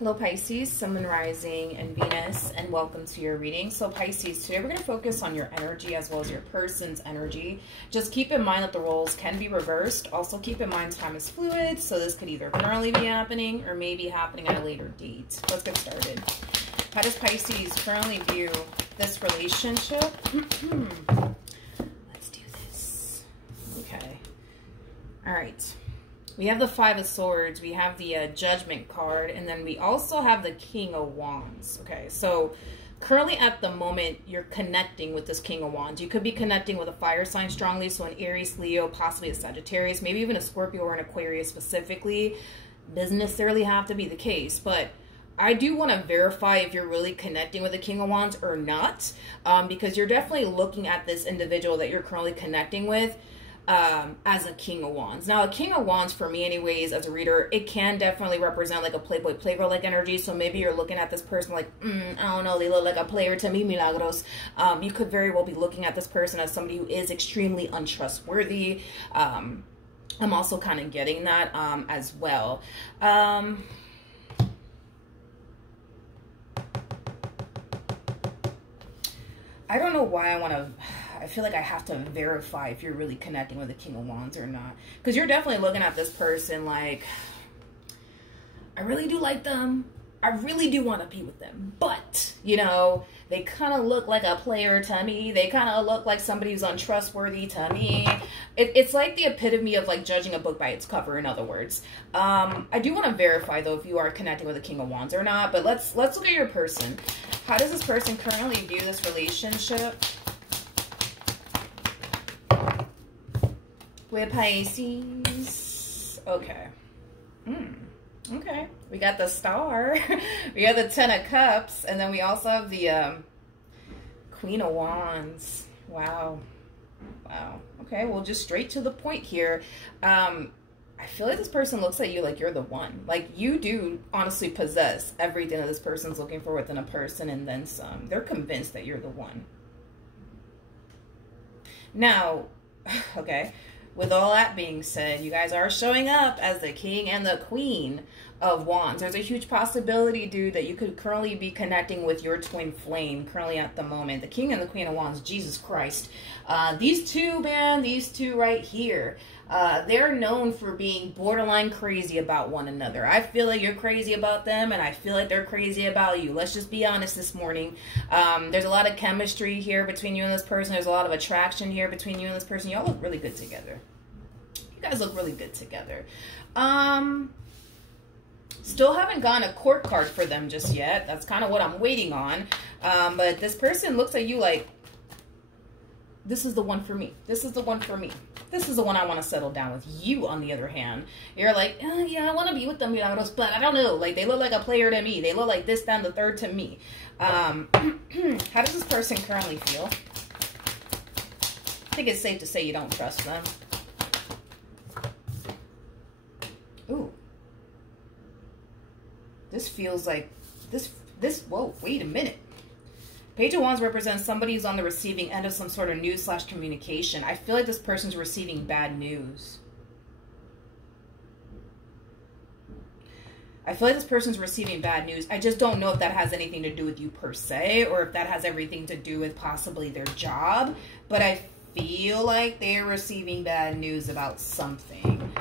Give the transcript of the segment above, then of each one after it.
Hello Pisces, Sun, Moon, Rising, and Venus, and welcome to your reading. So Pisces, today we're going to focus on your energy as well as your person's energy. Just keep in mind that the roles can be reversed. Also keep in mind time is fluid, so this could either currently be happening or maybe happening at a later date. Let's get started. How does Pisces currently view this relationship? Let's do this. Okay. All right. We have the Five of Swords, we have the Judgment card, and then we also have the King of Wands. Okay, so currently at the moment, you're connecting with this King of Wands. You could be connecting with a fire sign strongly, so an Aries, Leo, possibly a Sagittarius, maybe even a Scorpio or an Aquarius specifically. Doesn't necessarily have to be the case, but I do want to verify if you're really connecting with the King of Wands or not, because you're definitely looking at this individual that you're currently connecting with as a King of Wands. Now, a King of Wands, for me anyways, as a reader, it can definitely represent like a playboy, playgirl like energy. So maybe you're looking at this person like, I don't know, they look like a player to me, Milagros. You could very well be looking at this person as somebody who is extremely untrustworthy. I'm also kind of getting that as well. I don't know why I feel like I have to verify if you're really connecting with the King of Wands or not. Because you're definitely looking at this person like, I really do like them. I really do want to be with them. But, you know, they kind of look like a player to me. They kind of look like somebody who's untrustworthy to me. It's like the epitome of like judging a book by its cover, in other words. I do want to verify, though, if you are connecting with the King of Wands or not. But let's look at your person. How does this person currently view this relationship with Pisces? Okay. Okay. We got the Star. We got the Ten of Cups. And then we also have the Queen of Wands. Wow. Wow. Okay, well, just straight to the point here. I feel like this person looks at you like you're the one. Like, you do honestly possess everything that this person's looking for within a person and then some. They're convinced that you're the one. Now, okay, with all that being said, you guys are showing up as the King and the Queen of Wands. There's a huge possibility, dude, that you could currently be connecting with your twin flame currently at the moment. The King and the Queen of Wands, Jesus Christ. These two, man, these two right here, they're known for being borderline crazy about one another. I feel like you're crazy about them, and I feel like they're crazy about you. Let's just be honest this morning. There's a lot of chemistry here between you and this person. There's a lot of attraction here between you and this person. Y'all look really good together. You guys look really good together. Still haven't gotten a court card for them just yet. That's kind of what I'm waiting on. But this person looks at you like, this is the one for me. This is the one for me. This is the one I want to settle down with. You, on the other hand, you're like, yeah, I want to be with them, but I don't know. Like, they look like a player to me. They look like this, down the third to me. How does this person currently feel? I think it's safe to say you don't trust them. Ooh. This feels like, whoa, wait a minute. Page of Wands represents somebody who's on the receiving end of some sort of news / communication. I feel like this person's receiving bad news. I feel like this person's receiving bad news. I just don't know if that has anything to do with you per se, or if that has everything to do with possibly their job. But I feel like they're receiving bad news about something.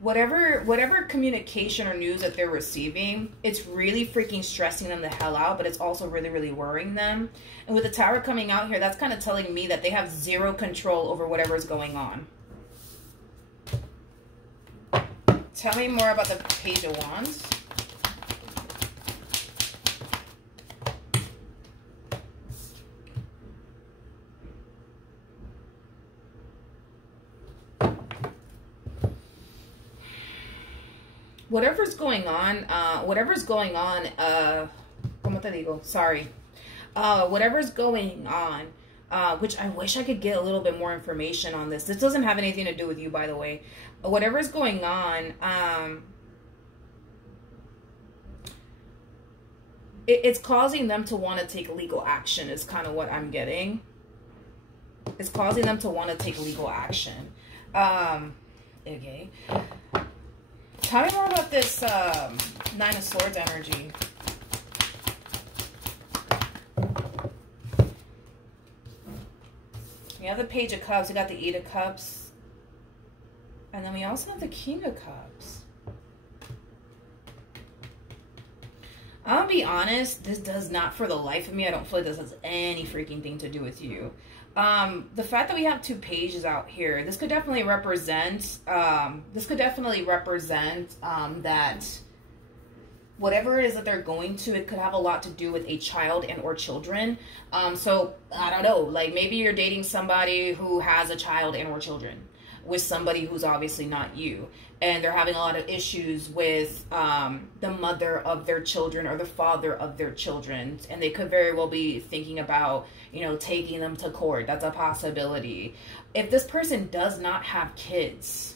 Whatever communication or news that they're receiving, it's really freaking stressing them the hell out, but it's also really, really worrying them. And with the Tower coming out here, that's kind of telling me that they have zero control over whatever's going on. Tell me more about the Page of Wands. Whatever's going on, whatever's going on, which I wish I could get a little bit more information on this. This doesn't have anything to do with you, by the way. Whatever's going on, it's causing them to want to take legal action is kind of what I'm getting. It's causing them to want to take legal action. Okay. Tell me more about this Nine of Swords energy. We have the Page of Cups. We got the Eight of Cups. And then we also have the King of Cups. I'll be honest, this does not, for the life of me, I don't feel like this has any freaking thing to do with you. The fact that we have two pages out here, this could definitely represent, that whatever it is that they're going to, it could have a lot to do with a child and or children. So, I don't know, like maybe you're dating somebody who has a child and or children with somebody who's obviously not you. And they're having a lot of issues with the mother of their children or the father of their children. And they could very well be thinking about, you know, taking them to court. That's a possibility. If this person does not have kids,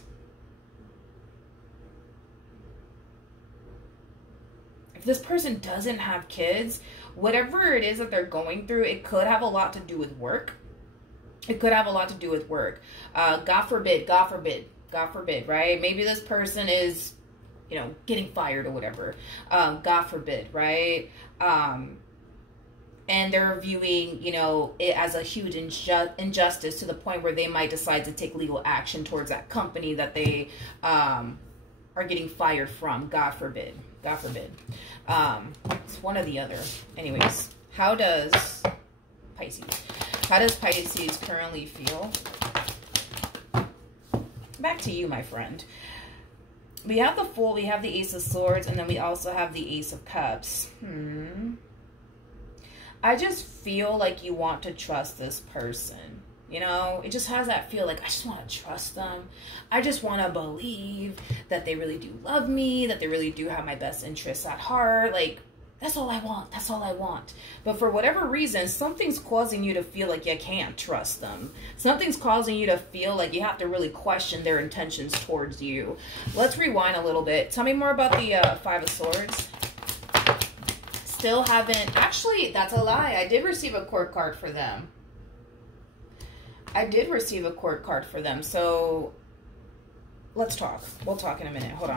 if this person doesn't have kids, whatever it is that they're going through, it could have a lot to do with work. It could have a lot to do with work. God forbid, right? Maybe this person is, you know, getting fired or whatever. God forbid, right? And they're viewing, you know, it as a huge injustice to the point where they might decide to take legal action towards that company that they are getting fired from. God forbid. God forbid. It's one or the other. Anyways, how does Pisces currently feel? Back to you, my friend. We have the Fool, we have the Ace of Swords, and then we also have the Ace of Cups. I just feel like you want to trust this person. You know, it just has that feel like, I just want to trust them. I just want to believe that they really do love me, that they really do have my best interests at heart. Like, that's all I want. That's all I want. But for whatever reason, something's causing you to feel like you can't trust them. Something's causing you to feel like you have to really question their intentions towards you. Let's rewind a little bit. Tell me more about the Five of Swords. Still haven't... Actually, that's a lie. I did receive a court card for them. I did receive a court card for them. So, let's talk. We'll talk in a minute. Hold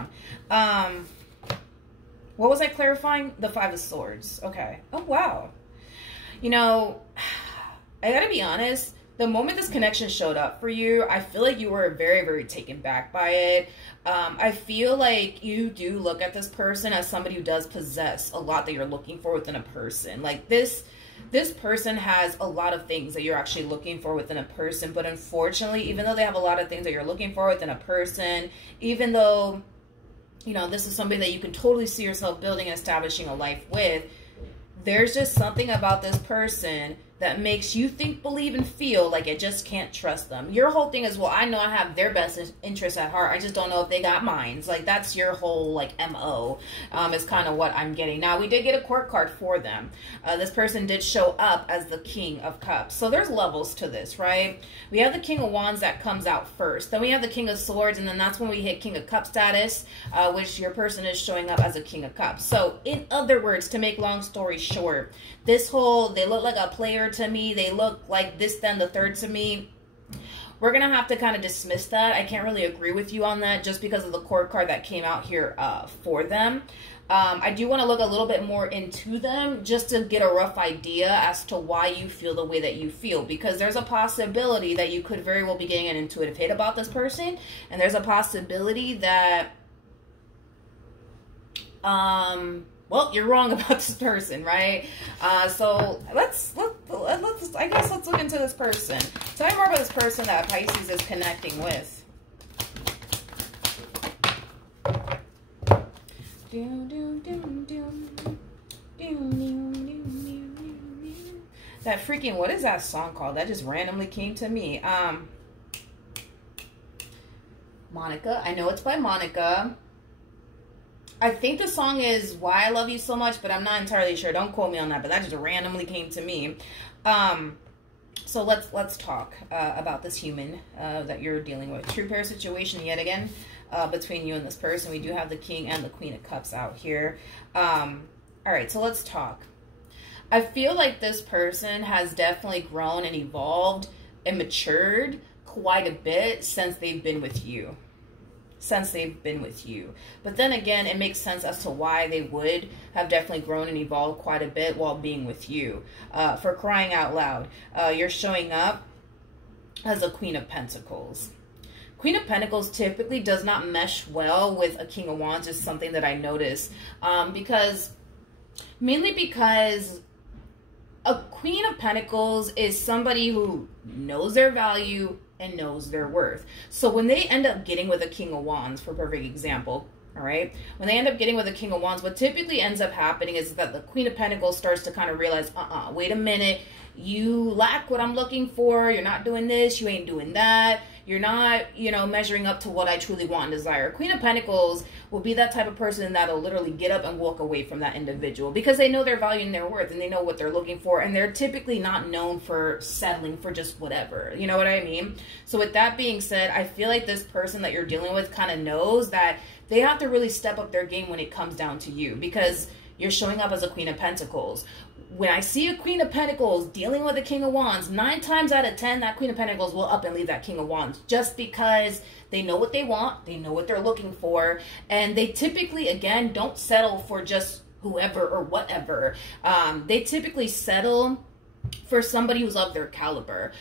on. What was I clarifying? The Five of Swords. Okay. Oh, wow. You know, I gotta be honest. The moment this connection showed up for you, I feel like you were very, very taken back by it. I feel like you do look at this person as somebody who does possess a lot that you're looking for within a person. Like this person has a lot of things that you're actually looking for within a person. But unfortunately, even though they have a lot of things that you're looking for within a person, even though, you know, this is somebody that you can totally see yourself building and establishing a life with, there's just something about this person that makes you think, believe, and feel like you just can't trust them. Your whole thing is, well, I know I have their best interests at heart. I just don't know if they got mine. Like, that's your whole, like, MO is kind of what I'm getting. Now, we did get a court card for them. This person did show up as the King of Cups. So there's levels to this, right? We have the King of Wands that comes out first. Then we have the King of Swords, and then that's when we hit King of Cups status, which your person is showing up as a King of Cups. So, in other words, to make long story short, this whole, they look like a player to me, they look like this, then the third to me, we're going to have to kind of dismiss that. I can't really agree with you on that just because of the court card that came out here for them. I do want to look a little bit more into them just to get a rough idea as to why you feel the way that you feel. Because there's a possibility that you could very well be getting an intuitive hit about this person. And there's a possibility that, well, you're wrong about this person, right? So let's I guess let's look into this person. Tell me more about this person that Pisces is connecting with. That freaking, what is that song called? That just randomly came to me. Monica. I know it's by Monica. I think the song is Why I Love You So Much, but I'm not entirely sure. Don't quote me on that, but that just randomly came to me. So let's talk about this human that you're dealing with. True pair situation yet again between you and this person. We do have the King and the Queen of Cups out here. All right, so let's talk. I feel like this person has definitely grown and evolved and matured quite a bit since they've been with you. since they've been with you. But then again, it makes sense as to why they would have definitely grown and evolved quite a bit while being with you. For crying out loud, you're showing up as a Queen of Pentacles. Queen of Pentacles typically does not mesh well with a King of Wands, is something that I noticed. Mainly because a Queen of Pentacles is somebody who knows their value and knows their worth. So when they end up getting with a King of Wands, for perfect example, all right, when they end up getting with a King of Wands, what typically ends up happening is that the Queen of Pentacles starts to kind of realize, wait a minute, you lack what I'm looking for. You're not doing this. You ain't doing that. You're not, measuring up to what I truly want and desire. Queen of Pentacles will be that type of person that'll literally get up and walk away from that individual because they know their value and their worth and they know what they're looking for. And they're typically not known for settling for just whatever. You know what I mean? So with that being said, I feel like this person that you're dealing with kind of knows that they have to really step up their game when it comes down to you, because you're showing up as a Queen of Pentacles. When I see a Queen of Pentacles dealing with a King of Wands, 9 times out of 10, that Queen of Pentacles will up and leave that King of Wands, just because they know what they want, they know what they're looking for, and they typically, again, don't settle for just whoever or whatever. They typically settle for somebody who's of their caliber,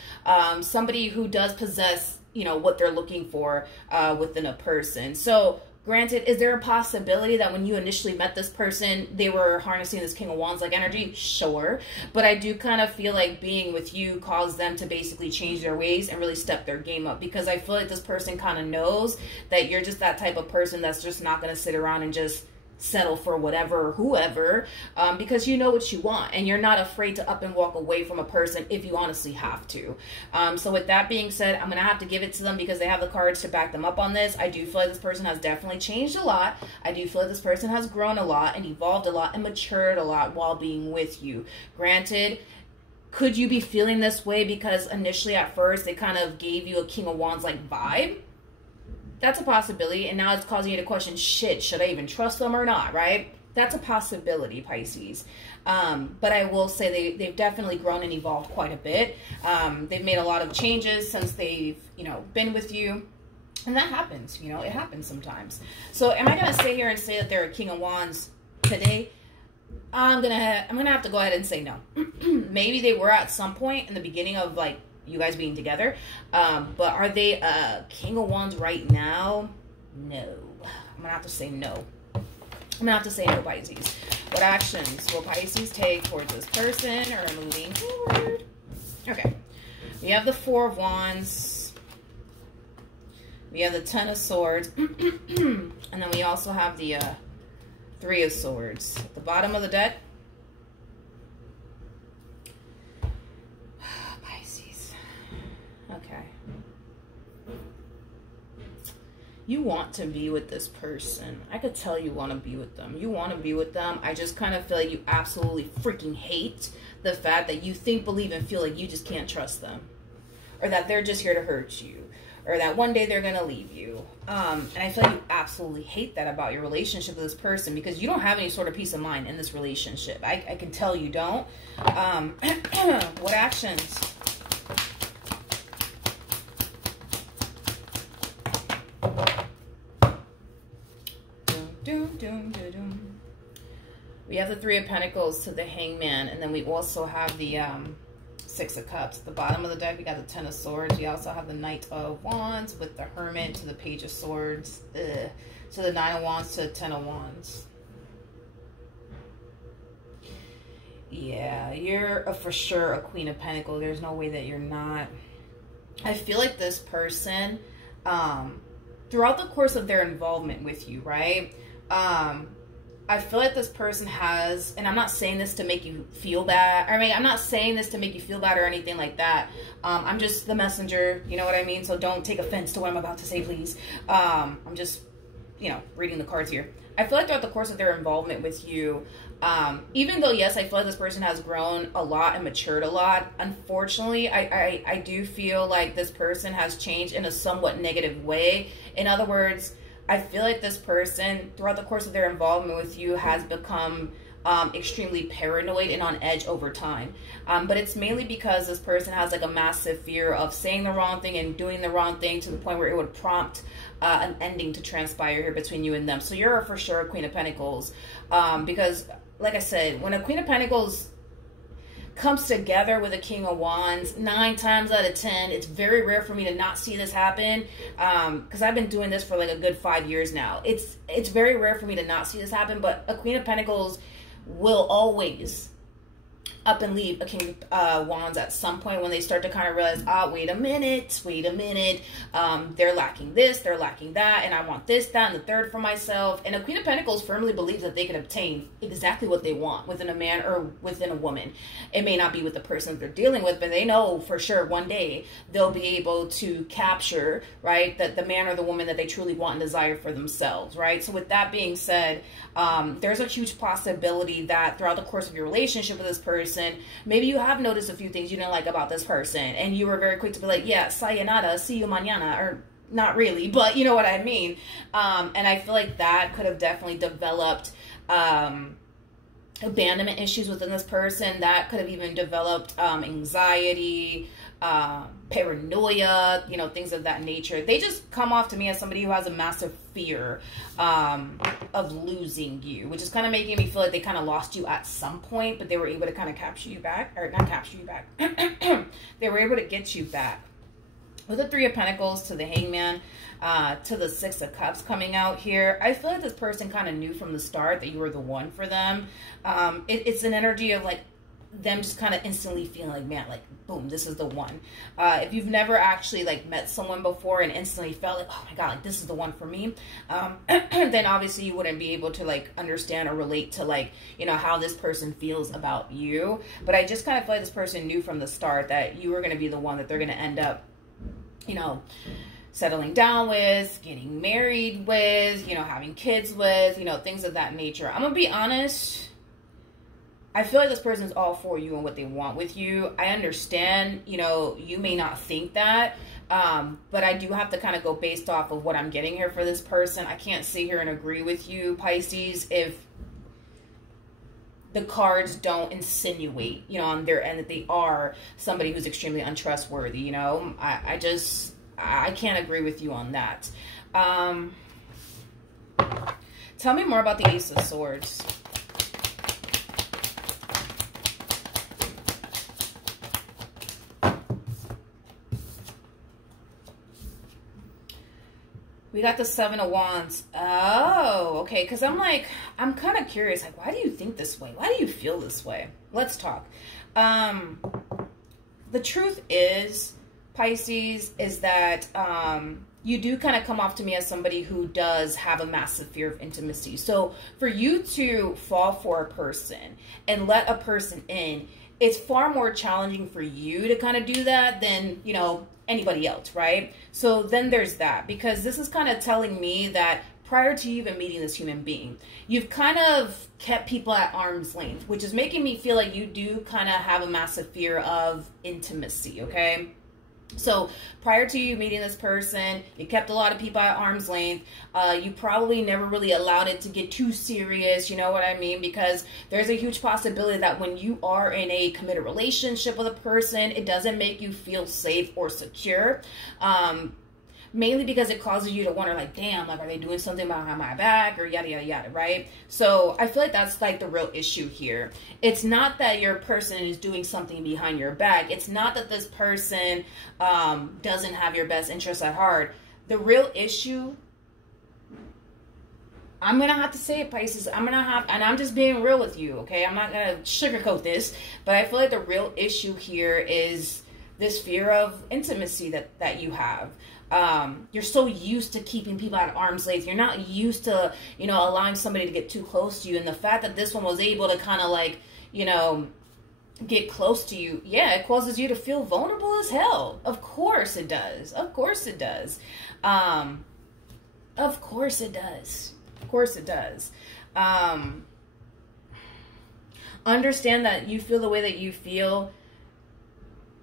somebody who does possess, what they're looking for within a person. So granted, is there a possibility that when you initially met this person, they were harnessing this King of Wands like energy? Sure. But I do kind of feel like being with you caused them to basically change their ways and really step their game up, because I feel like this person kind of knows that you're just that type of person that's just not going to sit around and just settle for whatever or whoever, because you know what you want and you're not afraid to up and walk away from a person if you honestly have to. So with that being said, I'm gonna have to give it to them because they have the cards to back them up on this. I do feel like this person has definitely changed a lot. I do feel like this person has grown a lot and evolved a lot and matured a lot while being with you. Granted, could you be feeling this way because initially at first they kind of gave you a King of Wands like vibe? That's a possibility, and now it's causing you to question, shit, should I even trust them or not, right? That's a possibility, Pisces. But I will say they've definitely grown and evolved quite a bit. They've made a lot of changes since they've, been with you. And that happens, it happens sometimes. So am I going to stay here and say that they're a King of Wands today? I'm gonna have to go ahead and say no. Maybe they were at some point in the beginning of, like, you guys being together, but are they a King of Wands right now? No. I'm gonna have to say no. I'm gonna have to say no, Pisces. What actions will Pisces take towards this person or moving forward? Okay, we have the Four of Wands, we have the Ten of Swords, and then we also have the Three of Swords at the bottom of the deck. Okay. You want to be with this person. I could tell you want to be with them. You want to be with them. I just kind of feel like you absolutely freaking hate the fact that you think, believe, and feel like you just can't trust them. Or that they're just here to hurt you. Or that one day they're going to leave you. And I feel like you absolutely hate that about your relationship with this person, because you don't have any sort of peace of mind in this relationship. I can tell you don't. What actions? We have the Three of Pentacles to the Hangman, and then we also have the Six of Cups. At the bottom of the deck, we got the Ten of Swords. We also have the Knight of Wands with the Hermit to the Page of Swords, to the Nine of Wands to the Ten of Wands. Yeah, you're for sure a Queen of Pentacles. There's no way that you're not. I feel like this person, throughout the course of their involvement with you, right? I feel like this person has, and I'm not saying this to make you feel bad. I'm not saying this to make you feel bad or anything like that. I'm just the messenger, you know what I mean? So don't take offense to what I'm about to say, please. I'm just, reading the cards here. I feel like throughout the course of their involvement with you, even though, yes, I feel like this person has grown a lot and matured a lot, unfortunately, I do feel like this person has changed in a somewhat negative way. In other words, I feel like this person, throughout the course of their involvement with you, has become extremely paranoid and on edge over time. But it's mainly because this person has like a massive fear of saying the wrong thing and doing the wrong thing to the point where it would prompt an ending to transpire here between you and them. So you're for sure a Queen of Pentacles, because like I said, when a Queen of Pentacles comes together with a King of Wands, 9 times out of 10, it's very rare for me to not see this happen, because I've been doing this for like a good 5 years now. It's very rare for me to not see this happen, but a Queen of Pentacles will always up and leave a King of Wands at some point when they start to kind of realize, wait a minute, they're lacking this, they're lacking that, and I want this, that, and the third for myself. And a Queen of Pentacles firmly believes that they can obtain exactly what they want within a man or within a woman. It may not be with the person that they're dealing with, but they know for sure one day they'll be able to capture, right, that the man or the woman that they truly want and desire for themselves, right? So with that being said, there's a huge possibility that throughout the course of your relationship with this person, maybe you have noticed a few things you didn't like about this person, and you were very quick to be like, yeah, sayonara, see you mañana, or not really, but you know what I mean. And I feel like that could have definitely developed abandonment issues within this person. That could have even developed anxiety, paranoia, you know, things of that nature. They just come off to me as somebody who has a massive fear of losing you, which is kind of making me feel like they kind of lost you at some point, but they were able to kind of capture you back, or not capture you back. They were able to get you back. With the 3 of Pentacles to the Hangman, to the 6 of Cups coming out here, I feel like this person kind of knew from the start that you were the one for them. It's an energy of like them just kind of instantly feeling like, man, like, boom, this is the one. If you've never actually like met someone before and instantly felt like, oh my God, like this is the one for me, then obviously you wouldn't be able to like understand or relate to like, you know, how this person feels about you. But I just kind of feel like this person knew from the start that you were going to be the one that they're going to end up, you know, settling down with, getting married with, you know, having kids with, you know, things of that nature. I'm gonna be honest, I feel like this person's all for you and what they want with you. I understand, you know, you may not think that, but I do have to kind of go based off of what I'm getting here for this person. I can't sit here and agree with you, Pisces, if the cards don't insinuate, you know, on their end that they are somebody who's extremely untrustworthy, you know. I can't agree with you on that. Tell me more about the Ace of Swords. We got the 7 of Wands. Oh, okay. Because I'm kind of curious. Like, why do you think this way? Why do you feel this way? Let's talk. The truth is, Pisces, is that you do kind of come off to me as somebody who does have a massive fear of intimacy. So for you to fall for a person and let a person in, it's far more challenging for you to kind of do that than, you know, anybody else, right? So then there's that, because this is kind of telling me that prior to you even meeting this human being, you've kind of kept people at arm's length, which is making me feel like you do kind of have a massive fear of intimacy, okay? So prior to you meeting this person, you kept a lot of people at arm's length. You probably never really allowed it to get too serious, you know what I mean? Because there's a huge possibility that when you are in a committed relationship with a person, it doesn't make you feel safe or secure. Mainly because it causes you to wonder, like, damn, like, are they doing something behind my back, or yada, yada, yada, right? So I feel like that's, like, the real issue here. It's not that your person is doing something behind your back. It's not that this person doesn't have your best interests at heart. The real issue, I'm going to have to say it, Pisces, and I'm just being real with you, okay? I'm not going to sugarcoat this, but I feel like the real issue here is this fear of intimacy that you have. You're so used to keeping people at arm's length. You're not used to, you know, allowing somebody to get too close to you. And the fact that this one was able to kind of like, you know, get close to you, yeah, it causes you to feel vulnerable as hell. Of course it does. Of course it does. Of course it does. Of course it does. Understand that you feel the way that you feel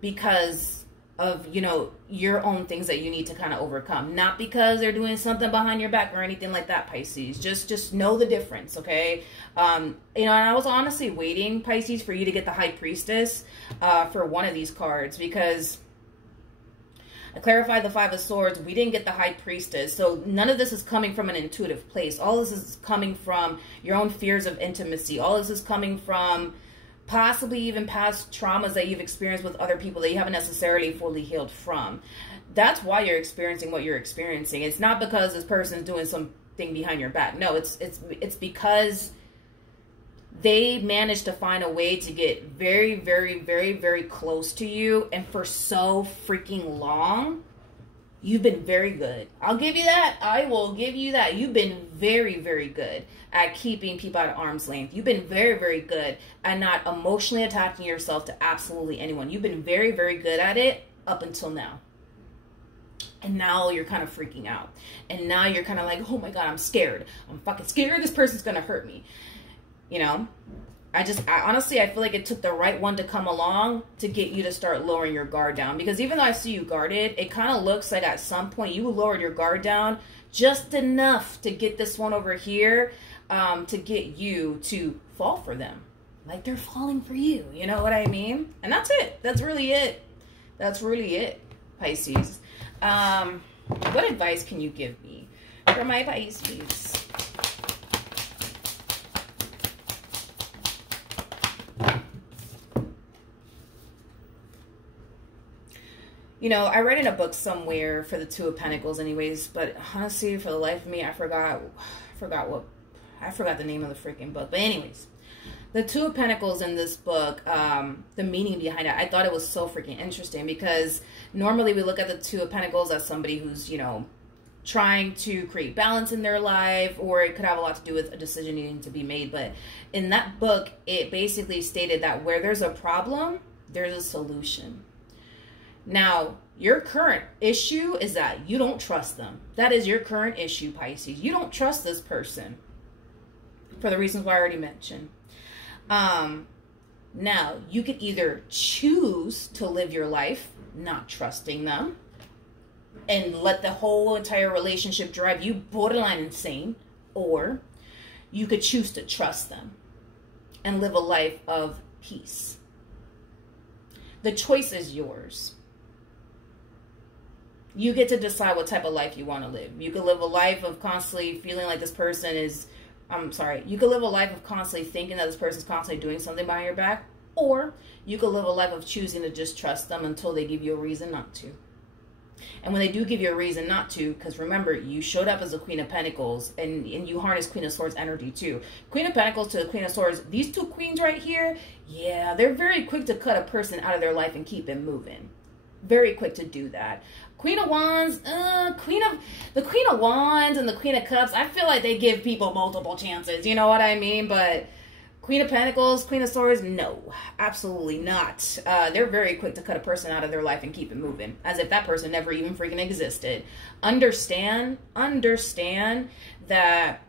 because of, you know, your own things that you need to kind of overcome. Not because they're doing something behind your back or anything like that, Pisces. Just know the difference, okay? You know, and I was honestly waiting, Pisces, for you to get the High Priestess for one of these cards, because I clarified the Five of Swords. We didn't get the High Priestess. So none of this is coming from an intuitive place. All this is coming from your own fears of intimacy. All this is coming from possibly even past traumas that you've experienced with other people that you haven't necessarily fully healed from. That's why you're experiencing what you're experiencing. It's not because this person's doing something behind your back. No, it's because they managed to find a way to get very, very, very, very close to you. And for so freaking long, you've been very good. I'll give you that. I will give you that. You've been very, very good at keeping people at arm's length. You've been very, very good at not emotionally attaching yourself to absolutely anyone. You've been very, very good at it up until now. And now you're kind of freaking out. And now you're kind of like, oh my God, I'm scared. I'm fucking scared this person's going to hurt me. You know, I honestly, I feel like it took the right one to come along to get you to start lowering your guard down. Because even though I see you guarded, it kind of looks like at some point you lowered your guard down just enough to get this one over here, to get you to fall for them. Like they're falling for you. You know what I mean? And that's it. That's really it. That's really it, Pisces. What advice can you give me for my Pisces? You know, I read in a book somewhere for the Two of Pentacles anyways, but honestly, for the life of me, I forgot the name of the freaking book. But anyways, the Two of Pentacles in this book, the meaning behind it, I thought it was so freaking interesting, because normally we look at the Two of Pentacles as somebody who's, you know, trying to create balance in their life, or it could have a lot to do with a decision needing to be made. But in that book, it basically stated that where there's a problem, there's a solution. Now, your current issue is that you don't trust them. That is your current issue, Pisces. You don't trust this person for the reasons why I already mentioned. Now, you could either choose to live your life not trusting them and let the whole entire relationship drive you borderline insane, or you could choose to trust them and live a life of peace. The choice is yours. You get to decide what type of life you want to live. You could live a life of constantly feeling like this person is, you could live a life of constantly thinking that this person's constantly doing something behind your back, or you could live a life of choosing to just trust them until they give you a reason not to. And when they do give you a reason not to, because remember, you showed up as a Queen of Pentacles, and you harness Queen of Swords energy too. Queen of Pentacles to the Queen of Swords, these two queens right here, yeah, they're very quick to cut a person out of their life and keep it moving. Very quick to do that. Queen of Wands, the Queen of Wands and the Queen of Cups, I feel like they give people multiple chances, you know what I mean? But Queen of Pentacles, Queen of Swords, no, absolutely not. They're very quick to cut a person out of their life and keep it moving, as if that person never even freaking existed. Understand that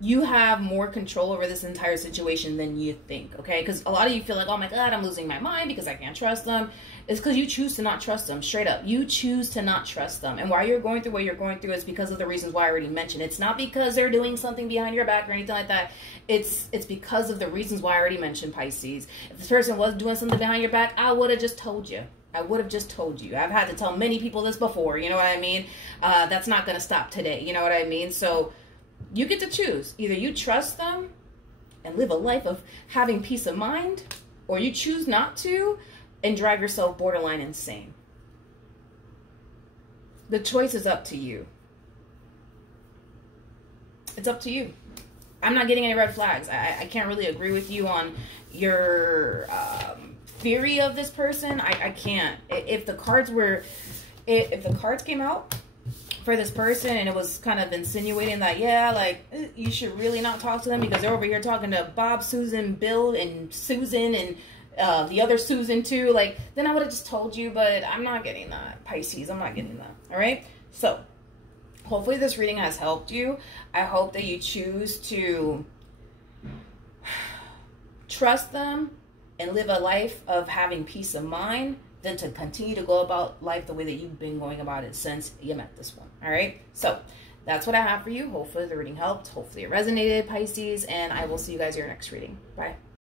you have more control over this entire situation than you think, okay? Because a lot of you feel like, oh my God, I'm losing my mind because I can't trust them. It's because you choose to not trust them, straight up. You choose to not trust them. And why you're going through what you're going through is because of the reasons why I already mentioned. It's not because they're doing something behind your back or anything like that. It's because of the reasons why I already mentioned, Pisces. If this person was doing something behind your back, I would have just told you. I would have just told you. I've had to tell many people this before, you know what I mean? That's not going to stop today, you know what I mean? So you get to choose. Either you trust them and live a life of having peace of mind, or you choose not to and drive yourself borderline insane. The choice is up to you. It's up to you. I'm not getting any red flags. I can't really agree with you on your theory of this person. I can't. If the cards came out for this person and it was kind of insinuating that, yeah, like, you should really not talk to them because they're over here talking to Bob, Susan, Bill, and Susan, and the other Susan too, like, then I would have just told you. But I'm not getting that, Pisces. I'm not getting that. All right. So hopefully this reading has helped you. I hope that you choose to trust them and live a life of having peace of mind than to continue to go about life the way that you've been going about it since you met this one. All right, so that's what I have for you. Hopefully the reading helped. Hopefully it resonated, Pisces, and I will see you guys in your next reading. Bye.